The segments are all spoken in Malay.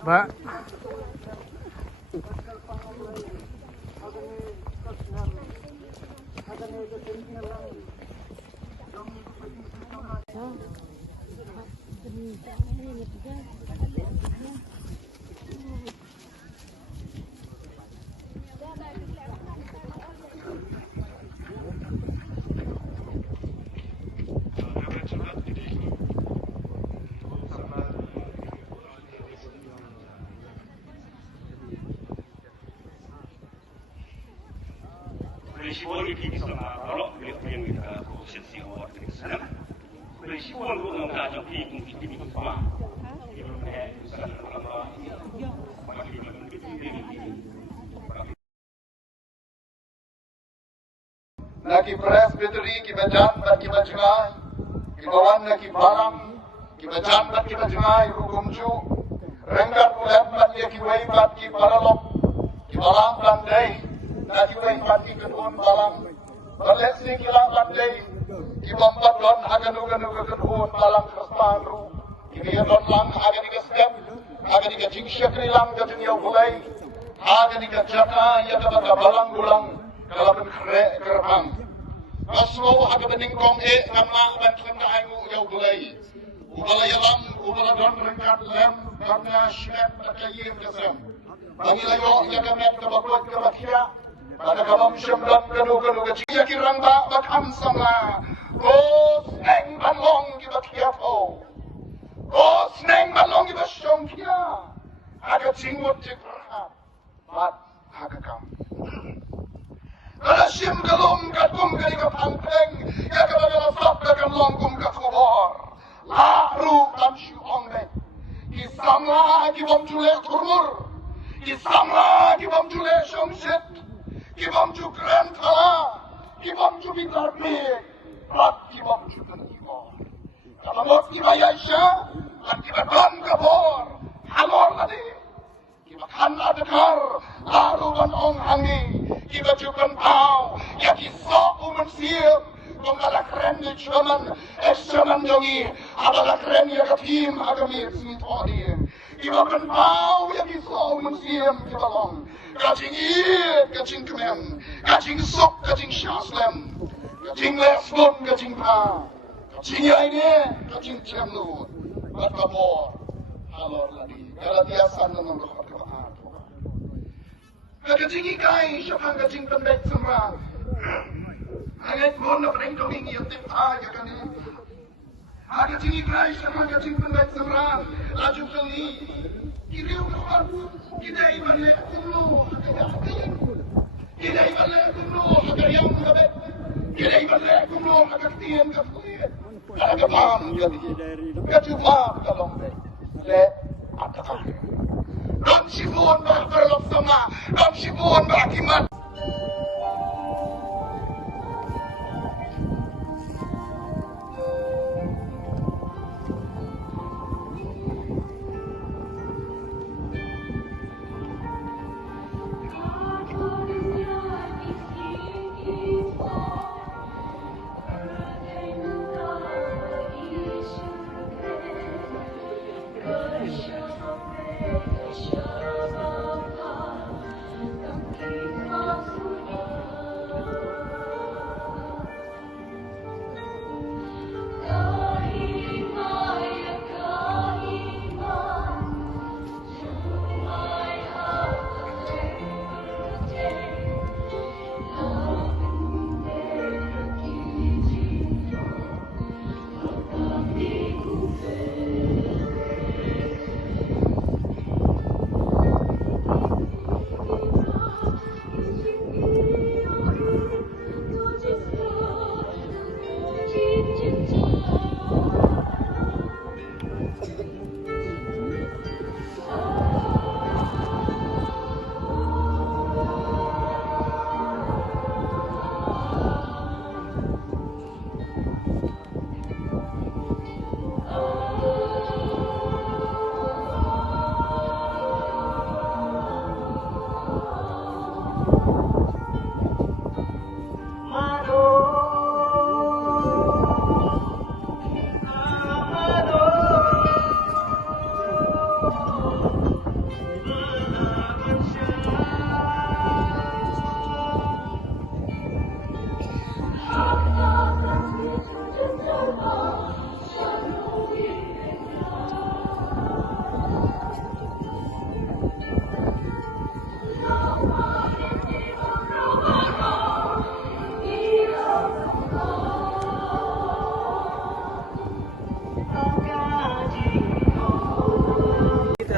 Mbak. Kulisiwan ibigis ng araw, bilik-biling ito ko sinsi award ng sana. Kulisiwan ko ng kanyang higong ibigis pa. Ibig na sa mga Naki presbytery ki bajan bat ki bajngai ki bawan naki balam ki bajan bat ki bajngai hukumju rengkat ulat bat ki wai bat ki paralok ki balam pandai naki wai bat ki kedun balam balet sing ki lang pandai ki bombat don aganu ganu kedun balam krisparu ki biar don lang agani ke step agani ke jingsyakri lang ke dunia bulai agani ke jaka ya ke balang bulang kalau berkere kerbang, aslo agak beningkong karena benteng kaingu jauh bulai, ubala yalam, ubala don rengkat lem, karena syep terkayir kesem, bagi layo ya kemet kebakut kebakia, pada kalam syemdan kanu kecil kirang bakam sama, kos neng balong kibakia po, kos neng balong kibasyong kia, agak cinggut cikrah, mat agak kam. Kalasim galum katum kali kapangpeng, ya kabagala sabda kalong kum katubor. Laru kam syuongme, kisamla kibom jule kurmur, kisamla kibom jule syomsit, kibom jukren kala, kibom jubitar pik, rat kibom jukan kibor. Kalamot kibayasya, lat kibadon kabor, halor ladi. Kibakan adekar, laru ban ong hangi, kibajukan pau, ya kisok umensiam, kongkala keren di cuman, cuman jongi, abala keren ya katim agamir sintodi, kibakan pau, ya kisok umensiam kibalong, kacing kacing kemen, kacing sok, kacing syaslem, kacing lesbon, kacing pau, kacing ya ini, kacing ciamnut, berkabor, halor lagi, kalau biasa nonton kacing ikai, siapa kacing pendek semua. Angin pun nak berengkong ini yatim aja kan ini. Kacing ikai, siapa kacing pendek semua. Laju kali, kiri ukar, kita ibarat kumlo, kita ibarat kumlo, agar yang kabet, kita ibarat kumlo, agar tiang kapulian, agar pam jadi, kacupam kalong le, atakan. Don sibun berlok sama, don sibun berakimat. Thank you.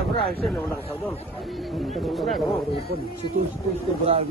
berang sih orang Saudon. Situ berang.